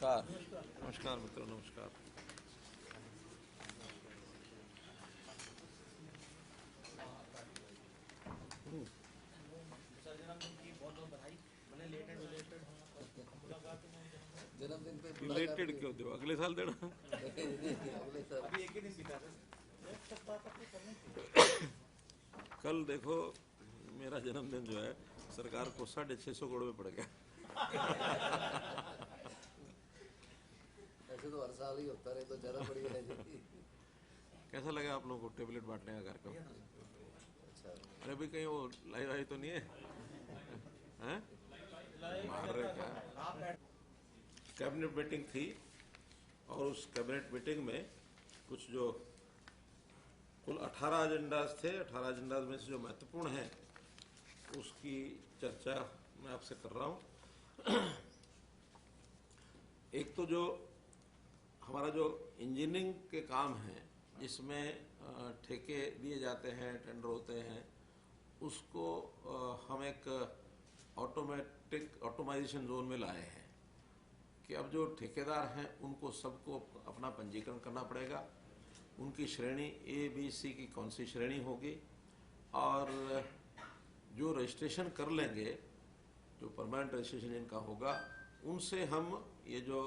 नमस्कार। नमस्कार मित्रों, नमस्कार। जन्मदिन पे रिलेटेड क्यों दो, अगले साल देना। अगले साल अभी एक ही दिन बीता है। कल देखो मेरा जन्मदिन जो है सरकार को 650 करोड़ में पड़ गया। ऐसे तो हर साल ही होता रहे तो ज्यादा बढ़िया है जी। कैसा लगा आप लोगों को टेबलेट बांटने का कार्यक्रम? अच्छा, अरे भाई कहीं वो लाइव आई तो नहीं है? हैं? मार रहे क्या? कैबिनेट मीटिंग थी और उस कैबिनेट मीटिंग में कुछ जो कुल 18 एजेंडाज थे, 18 एजेंडाज में से जो महत्वपूर्ण हैं उसकी चर्चा मैं आपसे कर रहा हूं। एक तो जो हमारा जो इंजीनियरिंग के काम है जिसमें ठेके दिए जाते हैं, टेंडर होते हैं, उसको हम एक ऑटोमाइजेशन जोन में लाए हैं कि अब जो ठेकेदार हैं उनको सबको अपना पंजीकरण करना पड़ेगा। उनकी श्रेणी ए बी सी की कौन सी श्रेणी होगी और जो रजिस्ट्रेशन कर लेंगे, जो परमानेंट रजिस्ट्रेशन इनका होगा, उनसे हम ये जो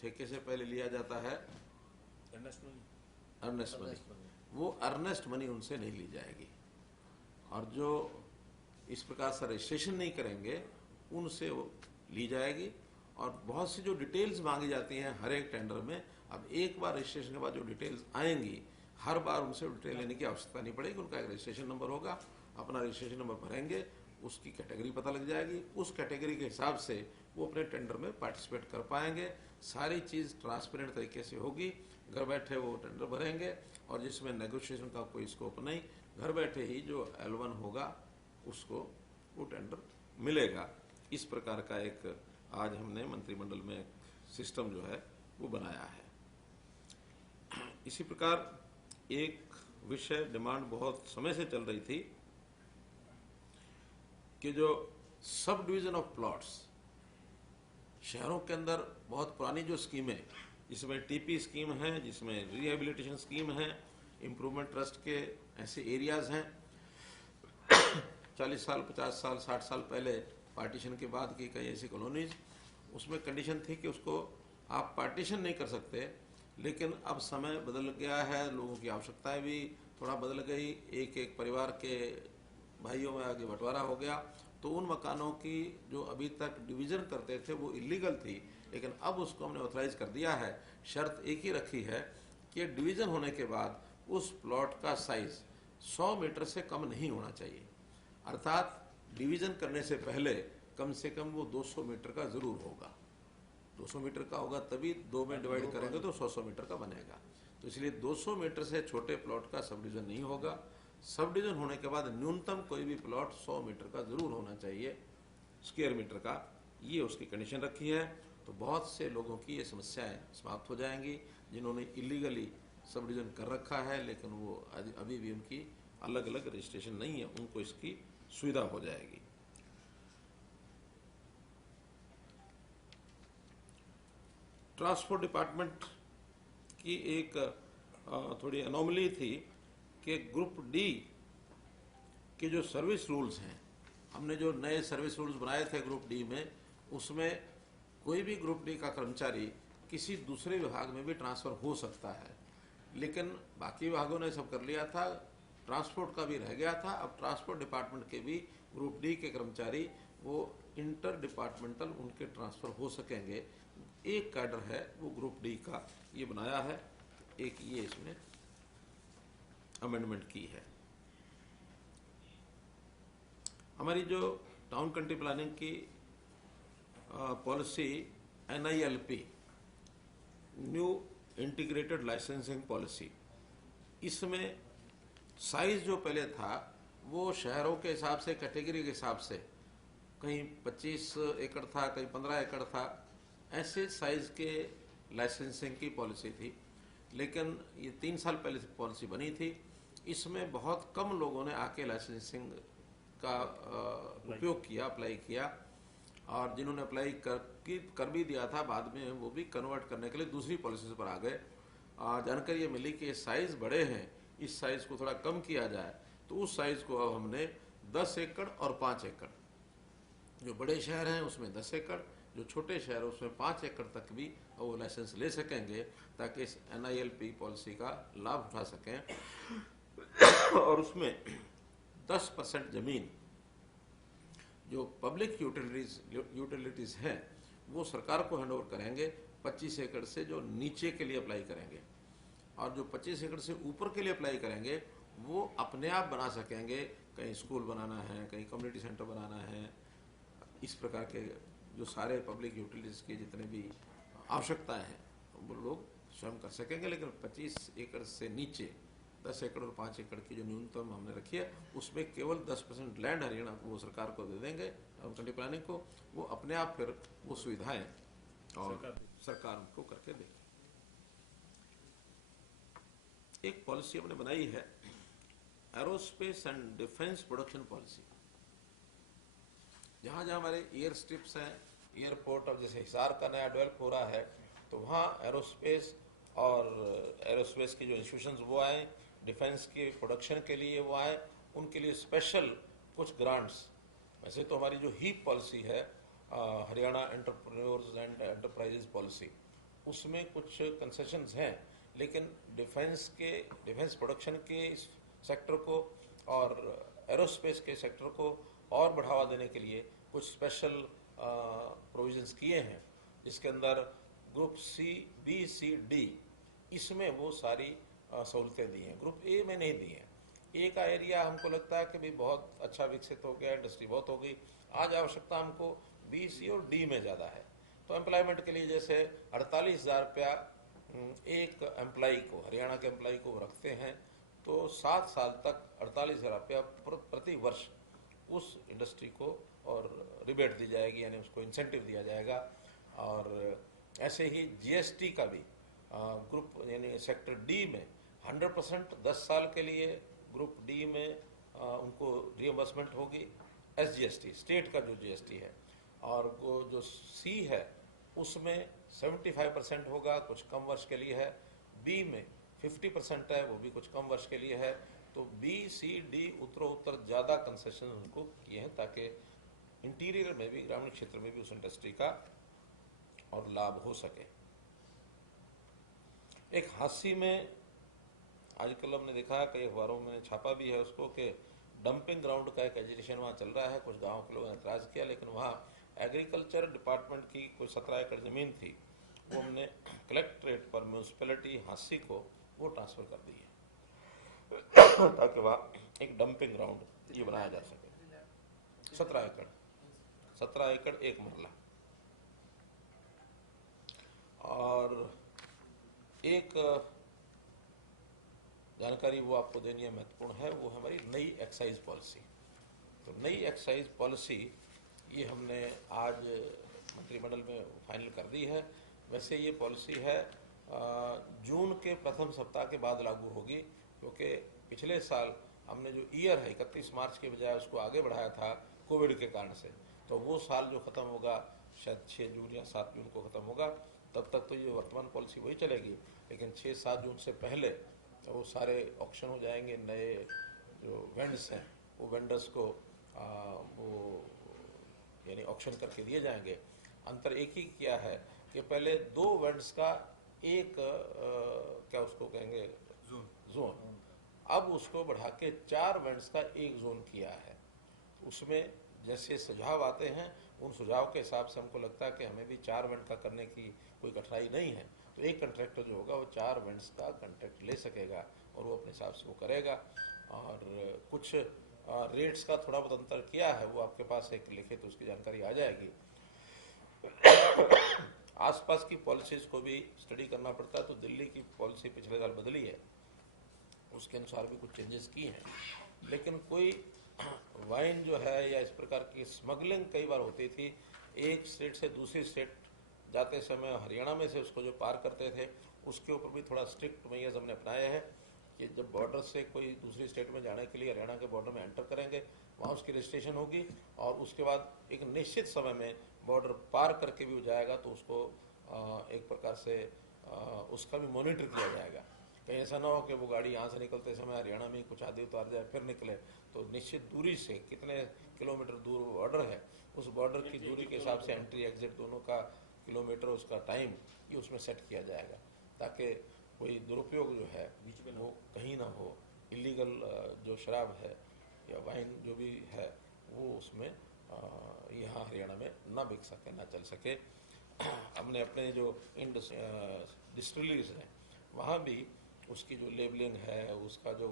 ठेके से पहले लिया जाता है अर्नेस्ट मनी, वो अर्नेस्ट मनी उनसे नहीं ली जाएगी। और जो इस प्रकार से रजिस्ट्रेशन नहीं करेंगे उनसे वो ली जाएगी। और बहुत सी जो डिटेल्स मांगी जाती हैं हर एक टेंडर में, अब एक बार रजिस्ट्रेशन के बाद जो डिटेल्स आएंगी हर बार उनसे डिटेल लेने की आवश्यकता नहीं पड़ेगी। उनका एक रजिस्ट्रेशन नंबर होगा, अपना रजिस्ट्रेशन नंबर भरेंगे, उसकी कैटेगरी पता लग जाएगी, उस कैटेगरी के हिसाब से वो अपने टेंडर में पार्टिसिपेट कर पाएंगे। सारी चीज़ ट्रांसपेरेंट तरीके से होगी। घर बैठे वो टेंडर भरेंगे और जिसमें नेगोशिएशन का कोई स्कोप नहीं, घर बैठे ही जो L1 होगा उसको वो टेंडर मिलेगा। इस प्रकार का एक आज हमने मंत्रिमंडल में एक सिस्टम जो है वो बनाया है। इसी प्रकार एक विषय डिमांड बहुत समय से चल रही थी कि जो सब डिवीजन ऑफ प्लॉट्स शहरों के अंदर बहुत पुरानी जो स्कीमें, जिसमें टीपी स्कीम है, जिसमें रिहेबिलिटेशन स्कीम है, इम्प्रूवमेंट ट्रस्ट के ऐसे एरियाज हैं 40 साल 50 साल 60 साल पहले पार्टीशन के बाद की कई ऐसी कॉलोनीज, उसमें कंडीशन थी कि उसको आप पार्टीशन नहीं कर सकते। लेकिन अब समय बदल गया है, लोगों की आवश्यकताएं भी थोड़ा बदल गई, एक एक परिवार के भाइयों में आगे बंटवारा हो गया, तो उन मकानों की जो अभी तक डिवीजन करते थे वो इलीगल थी, लेकिन अब उसको हमने ऑथराइज कर दिया है। शर्त एक ही रखी है कि डिवीजन होने के बाद उस प्लॉट का साइज 100 मीटर से कम नहीं होना चाहिए, अर्थात डिवीजन करने से पहले कम से कम वो 200 मीटर का जरूर होगा। 200 मीटर का होगा तभी दो में डिवाइड करेंगे तो 100 मीटर का बनेगा। तो इसलिए 200 मीटर से छोटे प्लॉट का सब डिवीजन नहीं होगा। सब डिवीजन होने के बाद न्यूनतम कोई भी प्लॉट 100 मीटर का जरूर होना चाहिए, स्क्वायर मीटर का, ये उसकी कंडीशन रखी है। तो बहुत से लोगों की ये समस्याएं समाप्त हो जाएंगी जिन्होंने इलीगली सब डिवीजन कर रखा है, लेकिन वो अभी भी उनकी अलग अलग रजिस्ट्रेशन नहीं है, उनको इसकी सुविधा हो जाएगी। ट्रांसपोर्ट डिपार्टमेंट की एक थोड़ी अनोमली थी कि ग्रुप डी के जो सर्विस रूल्स हैं, हमने जो नए सर्विस रूल्स बनाए थे ग्रुप डी में, उसमें कोई भी ग्रुप डी का कर्मचारी किसी दूसरे विभाग में भी ट्रांसफर हो सकता है, लेकिन बाकी विभागों ने सब कर लिया था, ट्रांसपोर्ट का भी रह गया था। अब ट्रांसपोर्ट डिपार्टमेंट के भी ग्रुप डी के कर्मचारी वो इंटर डिपार्टमेंटल उनके ट्रांसफर हो सकेंगे। एक कैडर है वो ग्रुप डी का ये बनाया है, एक ये इसमें अमेंडमेंट की है। हमारी जो टाउन कंट्री प्लानिंग की policy NILP, new integrated licensing policy, इसमें साइज जो पहले था वो शहरों के हिसाब से, कैटेगरी के हिसाब से, कहीं 25 एकड़ था, कहीं 15 एकड़ था, ऐसे साइज के लाइसेंसिंग की पॉलिसी थी। लेकिन ये 3 साल पहले से पॉलिसी बनी थी, इसमें बहुत कम लोगों ने आके लाइसेंसिंग का उपयोग किया, अप्लाई किया। और जिन्होंने अप्लाई कर भी दिया था बाद में, वो भी कन्वर्ट करने के लिए दूसरी पॉलिसीज पर आ गए। जानकारी ये मिली कि साइज़ बड़े हैं, इस साइज़ को थोड़ा कम किया जाए, तो उस साइज़ को अब हमने 10 एकड़ और 5 एकड़, जो बड़े शहर हैं उसमें 10 एकड़, जो छोटे शहर हैं उसमें 5 एकड़ तक भी वो लाइसेंस ले सकेंगे, ताकि इस NILP पॉलिसी का लाभ उठा सकें। और उसमें 10% ज़मीन जो पब्लिक यूटिलिटीज़ हैं वो सरकार को हैंड ओवर करेंगे, 25 एकड़ से जो नीचे के लिए अप्लाई करेंगे, और जो 25 एकड़ से ऊपर के लिए अप्लाई करेंगे वो अपने आप बना सकेंगे। कहीं स्कूल बनाना है, कहीं कम्युनिटी सेंटर बनाना है, इस प्रकार के जो सारे पब्लिक यूटिलिटीज़ की जितने भी आवश्यकताएं हैं वो लोग स्वयं कर सकेंगे। लेकिन 25 एकड़ से नीचे 10 एकड़ और 5 एकड़ की जो न्यूनतम हमने रखी है, उसमें केवल 10% लैंड हरियाणा को वो सरकार को दे देंगे, कंट्री प्लानिंग को, वो अपने आप फिर वो सुविधाएं और सरकार उनको करके देगी। एक पॉलिसी हमने बनाई है, aerospace and defence production policy. जहाँ जहाँ हमारे एयर स्ट्रिप्स हैं, एयरपोर्ट, और जैसे हिसार का नया डेवलप हो रहा है, तो वहाँ एरोस्पेस और एरोस्पेस की जो इंस्टीट्यूशंस वो आए, डिफेंस के प्रोडक्शन के लिए वो आए, उनके लिए स्पेशल कुछ ग्रांट्स। वैसे तो हमारी जो हीप पॉलिसी है, Haryana entrepreneurs and enterprises policy, उसमें कुछ कंसेशंस हैं, लेकिन डिफेंस प्रोडक्शन के सेक्टर को और एरोस्पेस के सेक्टर को और बढ़ावा देने के लिए कुछ स्पेशल प्रोविजंस किए हैं, जिसके अंदर group C, B, C, D, इसमें वो सारी सहूलतें दी हैं। ग्रुप A में नहीं दी हैं। A का एरिया हमको लगता है कि भाई बहुत अच्छा विकसित हो गया, इंडस्ट्री बहुत हो गई, आज आवश्यकता हमको B, C और D में ज़्यादा है। तो एम्प्लॉयमेंट के लिए जैसे 48,000 रुपया एक एम्प्लॉई को, हरियाणा के एम्प्लॉई को रखते हैं, तो 7 साल तक 48,000 रुपया प्रति वर्ष उस इंडस्ट्री को और रिबेट दी जाएगी, यानी उसको इंसेंटिव दिया जाएगा। और ऐसे ही GST का भी ग्रुप यानी सेक्टर D में 100% 10 साल के लिए ग्रुप D में उनको रियम्बर्समेंट होगी, SGST स्टेट का जो GST है, और वो जो C है उसमें 75% होगा, कुछ कम वर्ष के लिए है। B में 50% है, वो भी कुछ कम वर्ष के लिए है। तो B, C, D उत्तरोत्तर ज़्यादा कंसेशन उनको किए हैं, ताकि इंटीरियर में भी, ग्रामीण क्षेत्र में भी उस इंडस्ट्री का और लाभ हो सके। एक हादसी में आजकल हमने देखा, कई अखबारों में छापा भी है उसको, कि डंपिंग ग्राउंड का एक एजिटेशन वहाँ चल रहा है। कुछ गाँव के लोगों ने एतराज़ किया, लेकिन वहाँ एग्रीकल्चर डिपार्टमेंट की कोई 17 एकड़ ज़मीन थी, वो हमने कलेक्ट्रेट पर म्यूनसिपैलिटी हांसी को वो ट्रांसफ़र कर दी है, ताकि वहाँ एक डंपिंग ग्राउंड ये बनाया जा सके। 17 एकड़ एक मरला। और एक जानकारी वो आपको देनी है, महत्वपूर्ण है, वो है हमारी नई एक्साइज पॉलिसी। तो नई एक्साइज पॉलिसी ये हमने आज मंत्रिमंडल में फाइनल कर दी है। वैसे ये पॉलिसी है जून के प्रथम सप्ताह के बाद लागू होगी, क्योंकि पिछले साल हमने जो ईयर है 31 मार्च के बजाय उसको आगे बढ़ाया था कोविड के कारण से। तो वो साल जो ख़त्म होगा शायद 6 जून या 7 जून को ख़त्म होगा, तब तक तो ये वर्तमान पॉलिसी वही चलेगी। लेकिन 6-7 जून से पहले तो वो सारे ऑक्शन हो जाएंगे, नए जो वेंडर्स हैं वो वेंडर्स को वो यानी ऑक्शन करके दिए जाएंगे। अंतर एक ही किया है कि पहले 2 वेंडर्स का एक क्या उसको कहेंगे जोन, अब उसको बढ़ा के 4 वेंडर्स का एक जोन किया है। उसमें जैसे सुझाव आते हैं, उन सुझाव के हिसाब से हमको लगता है कि हमें भी 4 वेंड का करने की कोई कठिनाई नहीं है। तो एक कंट्रैक्टर जो होगा वो 4 वेंड्स का कंट्रैक्ट ले सकेगा और वो अपने हिसाब से वो करेगा। और कुछ रेट्स का थोड़ा बहुत अंतर किया है, वो आपके पास एक लिखित तो उसकी जानकारी आ जाएगी। आसपास की पॉलिसीज को भी स्टडी करना पड़ता है। तो दिल्ली की पॉलिसी पिछले साल बदली है, उसके अनुसार भी कुछ चेंजेस की हैं। लेकिन कोई वाइन जो है या इस प्रकार की स्मगलिंग कई बार होती थी, एक स्टेट से दूसरी स्टेट जाते समय हरियाणा में से उसको जो पार करते थे, उसके ऊपर भी थोड़ा स्ट्रिक्ट मेजर्स हमने अपनाए हैं। कि जब बॉर्डर से कोई दूसरी स्टेट में जाने के लिए हरियाणा के बॉर्डर में एंटर करेंगे, वहाँ उसकी रजिस्ट्रेशन होगी और उसके बाद एक निश्चित समय में बॉर्डर पार करके भी हो जाएगा तो उसको एक प्रकार से उसका भी मॉनिटर किया जाएगा। कहीं ऐसा ना हो कि वो गाड़ी यहाँ से निकलते समय हरियाणा में कुछ आदि उतार जाए फिर निकले। तो निश्चित दूरी से कितने किलोमीटर दूर बॉर्डर है, उस बॉर्डर की दूरी के हिसाब से एंट्री एग्जिट दोनों का किलोमीटर, उसका टाइम, ये उसमें सेट किया जाएगा ताकि कोई दुरुपयोग जो है वो कहीं ना हो। इलीगल जो शराब है या वाइन जो भी है वो उसमें यहाँ हरियाणा में ना बिक सके, ना चल सके। हमने अपने जो इन डिस्टिलरीज हैं वहाँ भी उसकी जो लेबलिंग है, उसका जो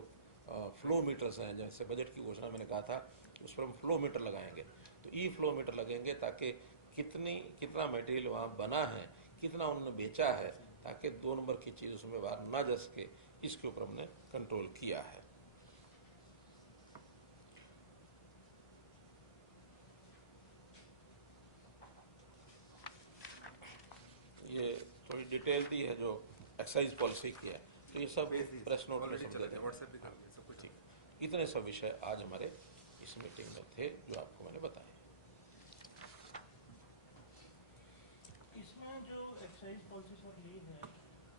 फ्लो मीटर्स हैं, जैसे बजट की घोषणा मैंने कहा था उस पर हम फ्लो मीटर लगाएंगे। तो ई फ्लो मीटर लगेंगे ताकि कितना मटेरियल वहाँ बना है, कितना उन्होंने बेचा है, ताकि 2 नंबर की चीज़ उसमें बाहर ना जा सके। इसके ऊपर हमने कंट्रोल किया है। ये थोड़ी डिटेल दी है जो एक्साइज पॉलिसी की है, तो ये सब प्रेस नोट में समझ ठीक। इतने सब विषय आज हमारे इस मीटिंग में थे जो आपको मैंने बताया। इसमें जो एक्साइज पॉलिसी सर ली है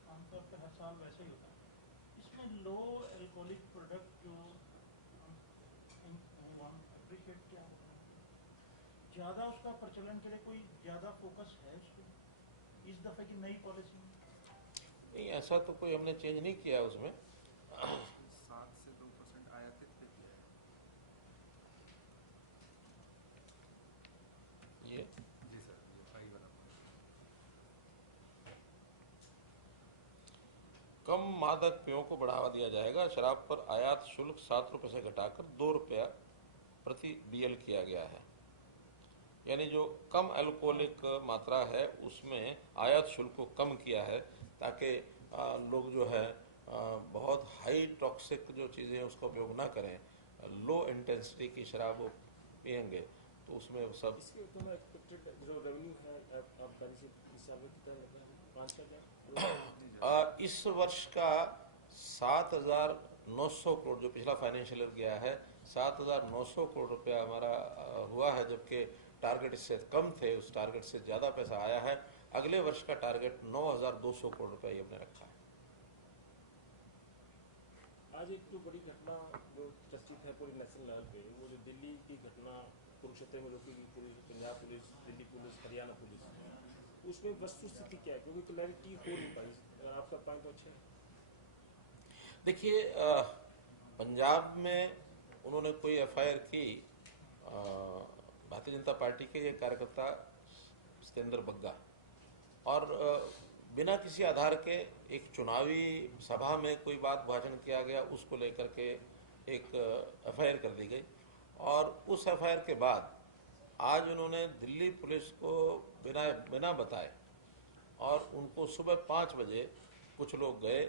आमतौर पर हर साल वैसे ही होता है, इसमें लो एल्कोहलिक प्रोडक्ट जो अप्रिशिएट क्या होगा, ज़्यादा उसका प्रचलन के लिए कोई ज़्यादा फोकस है इस पर इस दफ़े की नई पॉलिसी में? नहीं, ऐसा तो कोई हमने चेंज नहीं किया उसमें। 7 से 2% आयातित पे किया है। ये जी सर, ये 5 वाला कम मादक पेयों को बढ़ावा दिया जाएगा। शराब पर आयात शुल्क 7 रुपये से घटाकर 2 रुपया प्रति BL किया गया है। यानी जो कम अल्कोहलिक मात्रा है उसमें आयात शुल्क को कम किया है ताकि लोग जो है बहुत हाई टॉक्सिक जो चीज़ें हैं उसका उपयोग ना करें, लो इंटेंसिटी की शराब वो पियेंगे तो उसमें सब। इसके तो एक्सपेक्टेड जो रेवेन्यू है आबकारी से इस साल में कितना लगा है? 5 इस वर्ष का 7,900 करोड़ जो पिछला फाइनेंशियल ईयर गया है 7,900 करोड़ रुपया हमारा हुआ है, जबकि टारगेट इससे कम थे, उस टारगेट से ज़्यादा पैसा आया है। अगले वर्ष का टारगेट 9,200 करोड़ रुपया ये हमने रखा है। आज एक तो बड़ी घटना जो चर्चित है पूरे नेशनल लेवल पे, वो जो दिल्ली की घटना कुरुक्षेत्र में रोकी गई police, Punjab police, Delhi police, Haryana police, उसमें वस्तु स्थिति क्या है? क्योंकि क्लैरिटी हो नहीं पाई। आपका पॉइंट अच्छा है। देखिए, पंजाब में उन्होंने कोई FIR की, भारतीय जनता पार्टी के ये कार्यकर्ता सतेंद्र बग्गा, और बिना किसी आधार के एक चुनावी सभा में कोई बात भाषण किया गया, उसको लेकर के एक FIR कर दी गई। और उस FIR के बाद आज उन्होंने दिल्ली पुलिस को बिना बताए और उनको सुबह 5 बजे कुछ लोग गए,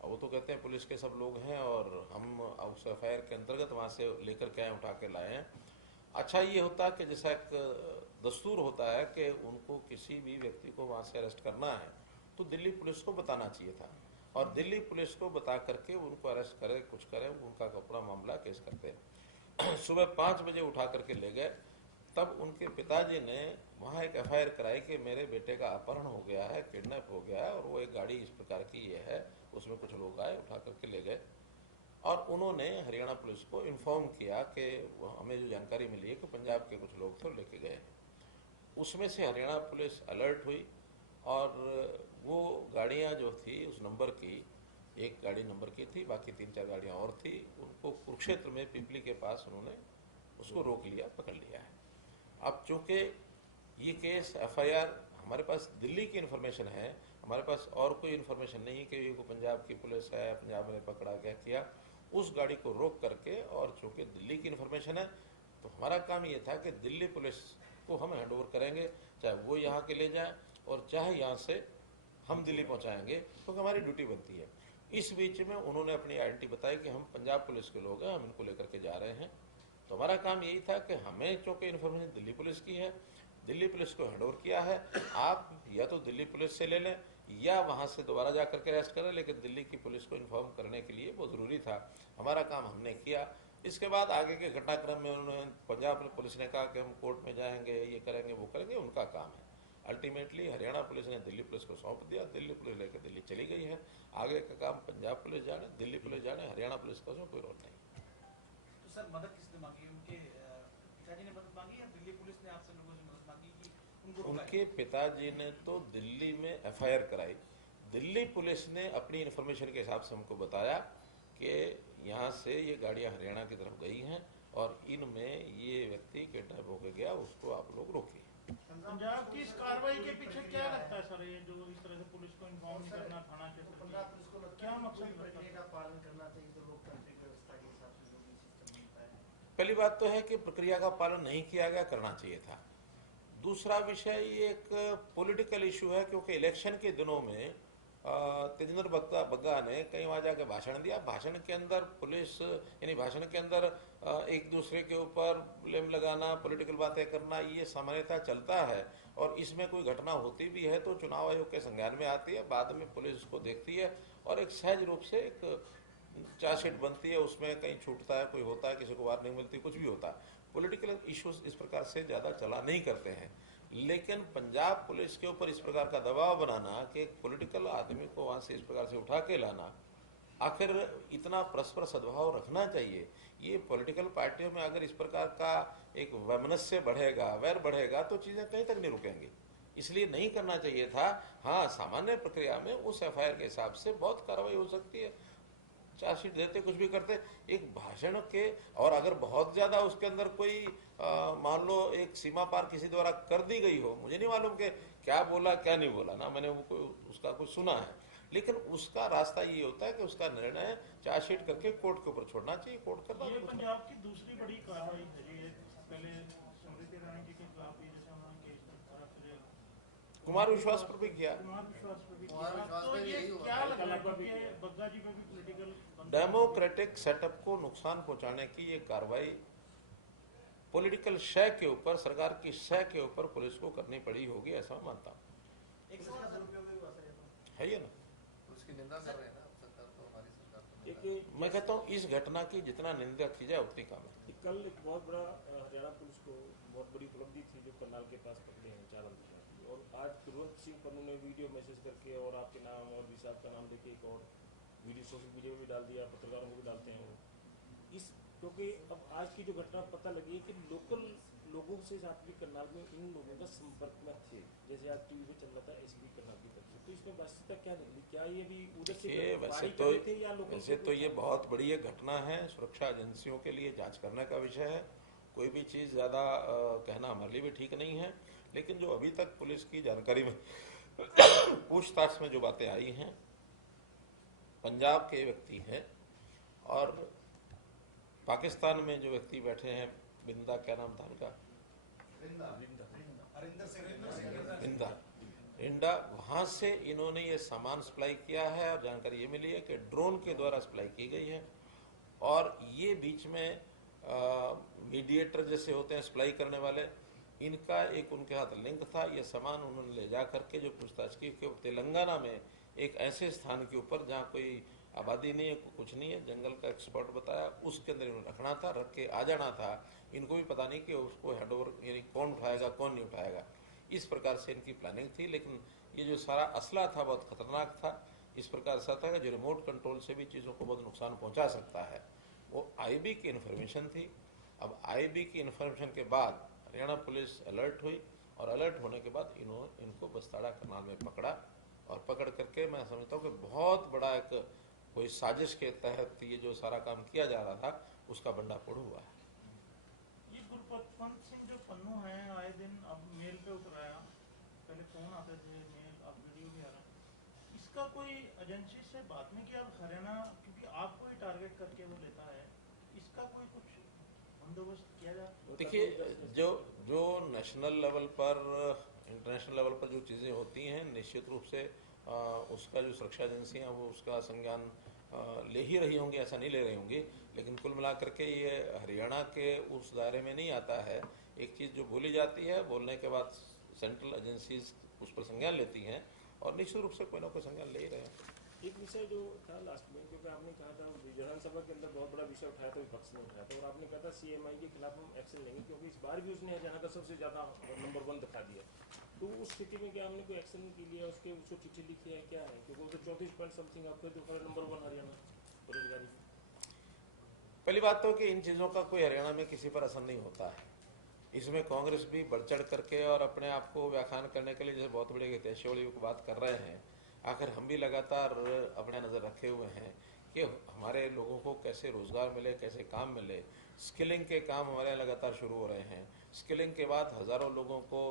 और वो तो कहते हैं पुलिस के सब लोग हैं और हम उस FIR के अंतर्गत वहाँ से लेकर के आए, उठा के लाए हैं। अच्छा ये होता कि जैसा एक दस्तूर होता है कि उनको किसी भी व्यक्ति को वहाँ से अरेस्ट करना है तो दिल्ली पुलिस को बताना चाहिए था, और दिल्ली पुलिस को बता करके उनको अरेस्ट करे, कुछ करें, उनका अपना मामला केस करते हैं। सुबह 5 बजे उठा करके ले गए, तब उनके पिताजी ने वहाँ एक FIR कराई कि मेरे बेटे का अपहरण हो गया है, किडनैप हो गया है, और वो एक गाड़ी इस प्रकार की ये है, उसमें कुछ लोग आए, उठा करके ले गए। और उन्होंने हरियाणा पुलिस को इन्फॉर्म किया कि हमें जो जानकारी मिली है कि पंजाब के कुछ लोग थे लेके गए। उसमें से हरियाणा पुलिस अलर्ट हुई और वो गाड़ियाँ जो थी उस नंबर की, एक गाड़ी नंबर की थी, बाकी 3-4 गाड़ियाँ और थी, उनको कुरुक्षेत्र में पिपली के पास उन्होंने उसको रोक लिया, पकड़ लिया है। अब चूँकि ये केस FIR हमारे पास दिल्ली की इन्फॉर्मेशन है, हमारे पास और कोई इन्फॉर्मेशन नहीं कि ये पंजाब की पुलिस है, पंजाब में पकड़ा क्या किया, उस गाड़ी को रोक करके, और चूँकि दिल्ली की इन्फॉर्मेशन है तो हमारा काम ये था कि दिल्ली पुलिस को हम हैंड ओवर करेंगे, चाहे वो यहाँ के ले जाए और चाहे यहाँ से हम दिल्ली पहुँचाएंगे, क्योंकि हमारी ड्यूटी बनती है। इस बीच में उन्होंने अपनी आइडेंटिटी बताई कि हम पंजाब पुलिस के लोग हैं, हम इनको लेकर के जा रहे हैं। तो हमारा काम यही था कि हमें चूँकि इन्फॉर्मेशन दिल्ली पुलिस की है, दिल्ली पुलिस को हैंड ओवर किया है, आप या तो दिल्ली पुलिस से ले लें या वहाँ से दोबारा जा करके अरेस्ट करें, लेकिन दिल्ली की पुलिस को इन्फॉर्म करने के लिए वो ज़रूरी था। हमारा काम हमने किया। इसके बाद आगे के घटनाक्रम में उन्होंने, पंजाब पुलिस ने कहा कि हम कोर्ट में जाएंगे, ये करेंगे, वो करेंगे, उनका काम है। अल्टीमेटली हरियाणा पुलिस ने दिल्ली पुलिस को सौंप दिया, दिल्ली पुलिस लेकर दिल्ली चली गई है। आगे का काम पंजाब पुलिस जाने, दिल्ली पुलिस जाने, हरियाणा पुलिस का उसमें कोई रोल नहीं। तो सर मदद किसने मांगी? उनके पिताजी ने मदद मांगी या दिल्ली पुलिस ने आपसे लोगों से मदद मांगी कि उनको रुकाया? उनके पिताजी ने तो दिल्ली में एफआईआर कराई। दिल्ली पुलिस ने अपनी इन्फॉर्मेशन के हिसाब से हमको बताया कि यहाँ से ये गाड़ियाँ हरियाणा की तरफ गई हैं और इनमें ये व्यक्ति किडनैप होकर गया, उसको आप लोग रोकिए। पंजाब की इस कार्रवाई के पीछे क्या लगता है सर, ये जो इस तरह से पुलिस को इन्फॉर्म नहीं करना थाना क्षेत्र पंजाब पुलिस को लगता क्या है कि मकसद कोई लगता है? प्रक्रिया का पालन करना चाहिए तो लोकतांत्रिक व्यवस्था के हिसाब से जो भी सिस्टम बनता है। पहली बात तो है कि प्रक्रिया का पालन नहीं किया गया, करना चाहिए था। दूसरा विषय, ये एक पॉलिटिकल इशू है, क्योंकि इलेक्शन के दिनों में तेजेंद्र बग्गा ने कहीं वहाँ जाके भाषण दिया। भाषण के अंदर पुलिस, यानी भाषण के अंदर एक दूसरे के ऊपर ब्लेम लगाना, पॉलिटिकल बातें करना, ये सामान्यतः चलता है। और इसमें कोई घटना होती भी है तो चुनाव आयोग के संज्ञान में आती है, बाद में पुलिस उसको देखती है और एक सहज रूप से एक चार्जशीट बनती है। उसमें कहीं छूटता है, कोई होता है, किसी को वार्निंग मिलती है, कुछ भी होता है। पॉलिटिकल इश्यूज इस प्रकार से ज़्यादा चला नहीं करते हैं। लेकिन पंजाब पुलिस के ऊपर इस प्रकार का दबाव बनाना कि एक पॉलिटिकल आदमी को वहाँ से इस प्रकार से उठा के लाना, आखिर इतना परस्पर सद्भाव रखना चाहिए। ये पॉलिटिकल पार्टियों में अगर इस प्रकार का एक वैमनस्य बढ़ेगा, वैर बढ़ेगा, तो चीज़ें कहीं तक नहीं रुकेंगी। इसलिए नहीं करना चाहिए था। हाँ, सामान्य प्रक्रिया में उस एफआईआर के हिसाब से बहुत कार्रवाई हो सकती है, चार्जशीट देते, कुछ भी करते। एक भाषण के, और अगर बहुत ज्यादा उसके अंदर कोई मान लो एक सीमा पार किसी द्वारा कर दी गई हो, मुझे नहीं मालूम कि क्या बोला क्या नहीं बोला ना, मैंने वो उसका कुछ सुना है, लेकिन उसका रास्ता ये होता है कि उसका निर्णय चार्जशीट करके कोर्ट के ऊपर छोड़ना चाहिए। कोर्ट करना ये पंजाब की दूसरी बड़ी कार्रवाई है जी। पहले स्मृति ईरानी जी के खिलाफ ये जैसे उन्होंने केस दर्ज कुमार विश्वास पर भी किया, कुमार विश्वास पर भी कुमार किया। विश्वास तो पे भी ये यही हुआ। क्या लग रहा है कि बग्गा जी पे भी पॉलिटिकल डेमोक्रेटिक सेटअप को नुकसान पहुंचाने की ये कार्रवाई पॉलिटिकल शय के ऊपर, सरकार की शय के ऊपर पुलिस को करनी पड़ी होगी, ऐसा मैं मानता हूँ। एक सवाल दुरुपयोग भी हुआ सर ये तो। है ये ना, उसकी निंदा कर रहे हैं ना सरकार, तो हमारी सरकार तो एक मैं कहता हूँ इस घटना की जितना निंदा की जाए उतनी कम है। कल एक बहुत बड़ा हरियाणा पुलिस को बहुत बड़ी उपलब्धि थी जो करनाल के पास पकड़े हैं 4 आतंकवादी, और आज गुरवंत सिंह पन्नू ने वीडियो मैसेज करके और आपके नाम और विशाल का नाम लेके एक और वीडियो सोशल मीडिया में भी डाल दिया, पत्रकारों को भी डालते हैं वो। इस क्योंकि अब आज की जो घटना पता लगी है कि लोकल लोगों से साथ भी करनाल में इन लोगों का संपर्क में थे, जैसे आज टीवी पे चल रहा था एसपी करनाल की तरफ से, तो इसमें वास्तविकता क्या निकली? क्या ये भी उधर से देखिए, वारी कर रहे थे या लोकल? वैसे तो ये बहुत बड़ी एक घटना है, सुरक्षा एजेंसियों के लिए जांच करने का विषय है। कोई भी चीज़ ज़्यादा कहना हमारे लिए भी ठीक नहीं है, लेकिन जो अभी तक पुलिस की जानकारी में पूछताछ में जो बातें आई हैं, पंजाब के व्यक्ति हैं और पाकिस्तान में जो व्यक्ति बैठे हैं, बिंदा, क्या नाम था उनका, रिंडा, वहाँ से इन्होंने ये सामान सप्लाई किया है और जानकारी ये मिली है कि ड्रोन के द्वारा सप्लाई की गई है। और ये बीच में मीडिएटर जैसे होते हैं सप्लाई करने वाले, इनका एक उनके हाथ लिंक था। ये सामान उन्होंने ले जा करके जो पूछताछ की कि तेलंगाना में एक ऐसे स्थान के ऊपर जहाँ कोई आबादी नहीं है, कुछ नहीं है, जंगल का एक्सपर्ट बताया, उसके अंदर इन्होंने रखना था, रख के आ जाना था। इनको भी पता नहीं कि उसको हैंडओवर यानी कौन उठाएगा कौन नहीं उठाएगा, इस प्रकार से इनकी प्लानिंग थी। लेकिन ये जो सारा असला था बहुत खतरनाक था, इस प्रकार से था कि जो रिमोट कंट्रोल से भी चीज़ों को बहुत नुकसान पहुंचा सकता है। वो आईबी की इन्फॉर्मेशन थी। अब आईबी की इन्फॉर्मेशन के बाद हरियाणा पुलिस अलर्ट हुई और अलर्ट होने के बाद इनको बस्ताड़ा करनाल में पकड़ा, और पकड़ करके मैं समझता हूँ कि बहुत बड़ा एक कोई साजिश के तहत ये जो सारा काम किया जा रहा था उसका भंडाफोड़ हुआ है। ये गुरपतवंत सिंह जो पन्नू हैं, आए दिन अब मेल पे उतराया, पहले फोन आते थे, मेल, अब वीडियो भी आ रहा है। इसका कोई एजेंसी से बात नहीं किया? अब हरियाणा क्योंकि आपको ही टारगेट करके वो लेता है, इसका कोई कुछ बंदोबस्त किया जाए? देखिए, जो नेशनल लेवल पर, इंटरनेशनल लेवल पर जो चीज़ें होती हैं, निश्चित रूप से उसका जो सुरक्षा एजेंसियाँ वो उसका संज्ञान ले ही रही होंगी, ऐसा नहीं ले रही होंगी। लेकिन कुल मिलाकर के ये हरियाणा के उस दायरे में नहीं आता है। एक चीज़ जो बोली जाती है, बोलने के बाद सेंट्रल एजेंसीज उस पर संज्ञान लेती हैं, और निश्चित रूप से कोई ना कोई संज्ञान ले ही रहे हैं। एक विषय जो था लास्ट में, क्योंकि आपने कहा था विधानसभा के अंदर बहुत बड़ा विषय उठाया था, विपक्ष ने उठाया था, और आपने कहा था सीएमआई के खिलाफ हम एक्शन लेंगे, क्योंकि इस बार भी उसने हरियाणा का सबसे ज़्यादा नंबर 1 दिखा दिया। तो उस स्थिति में क्या हमने कोई एक्शन के लिए उसको चिट्ठी लिखी है, क्या है? क्योंकि वो तो 34 पॉइंट समथिंग आपके तो नंबर 1 हरियाणा बेरोजगारी। पहली बात तो कि इन चीज़ों का कोई हरियाणा में किसी पर असर नहीं होता है। इसमें कांग्रेस भी बढ़ चढ़ करके और अपने आप को व्याख्यान करने के लिए जैसे बहुत बड़े हितैषी की बात कर रहे हैं, आखिर हम भी लगातार अपने नज़र रखे हुए हैं कि हमारे लोगों को कैसे रोज़गार मिले, कैसे काम मिले। स्किलिंग के काम हमारे यहाँ लगातार शुरू हो रहे हैं। स्किलिंग के बाद हज़ारों लोगों को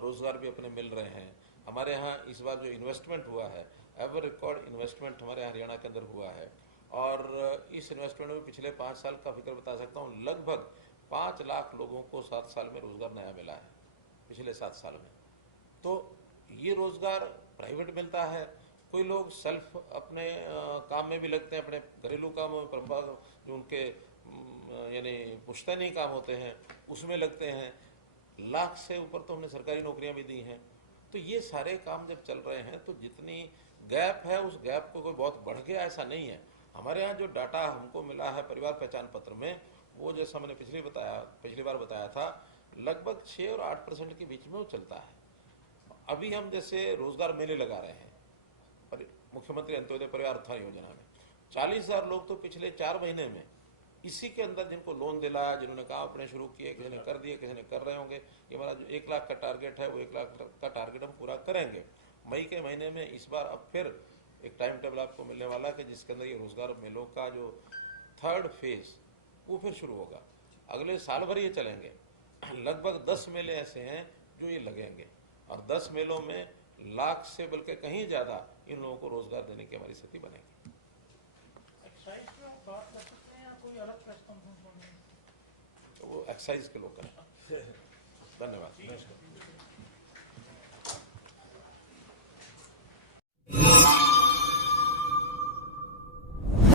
रोज़गार भी अपने मिल रहे हैं। हमारे यहाँ इस बार जो इन्वेस्टमेंट हुआ है, एवर रिकॉर्ड इन्वेस्टमेंट हमारे हरियाणा के अंदर हुआ है, और इस इन्वेस्टमेंट में पिछले 5 साल का फिक्र बता सकता हूँ, लगभग 5 लाख लोगों को 7 साल में रोज़गार नया मिला है पिछले 7 साल में। तो ये रोज़गार प्राइवेट मिलता है, कोई लोग सेल्फ अपने काम में भी लगते हैं, अपने घरेलू कामों में, परंपरा जो उनके यानी पुश्तैनी काम होते हैं उसमें लगते हैं। लाख से ऊपर तो हमने सरकारी नौकरियां भी दी हैं। तो ये सारे काम जब चल रहे हैं तो जितनी गैप है उस गैप को कोई बहुत बढ़ गया ऐसा नहीं है। हमारे यहाँ जो डाटा हमको मिला है परिवार पहचान पत्र में, वो जैसा मैंने पिछली बार बताया था, लगभग 6 और 8% के बीच में वो चलता है। अभी हम जैसे रोजगार मेले लगा रहे हैं मुख्यमंत्री अंत्योदय परिवार उत्थान योजना में, 40,000 लोग तो पिछले 4 महीने में इसी के अंदर जिनको लोन दिला, जिन्होंने काम अपने शुरू किए, किसी ने कर दिए, किसी ने कर रहे होंगे। ये हमारा जो 1 लाख का टारगेट है वो 1 लाख का टारगेट हम पूरा करेंगे मई के महीने में। इस बार अब फिर एक टाइम टेबल आपको मिलने वाला है कि जिसके अंदर ये रोजगार मेलों का जो 3rd फेज वो फिर शुरू होगा। अगले साल भर ये चलेंगे। लगभग 10 मेले ऐसे हैं जो ये लगेंगे, और 10 मेलों में लाख से बल्कि कहीं ज़्यादा इन लोगों को रोजगार देने की हमारी स्थिति बनेगी। एक्साइज पे आप बात कर सकते हैं या कोई अलग प्रेस कॉन्फ्रेंस होनी है? तो वो एक्साइज के लोग करें। धन्यवाद।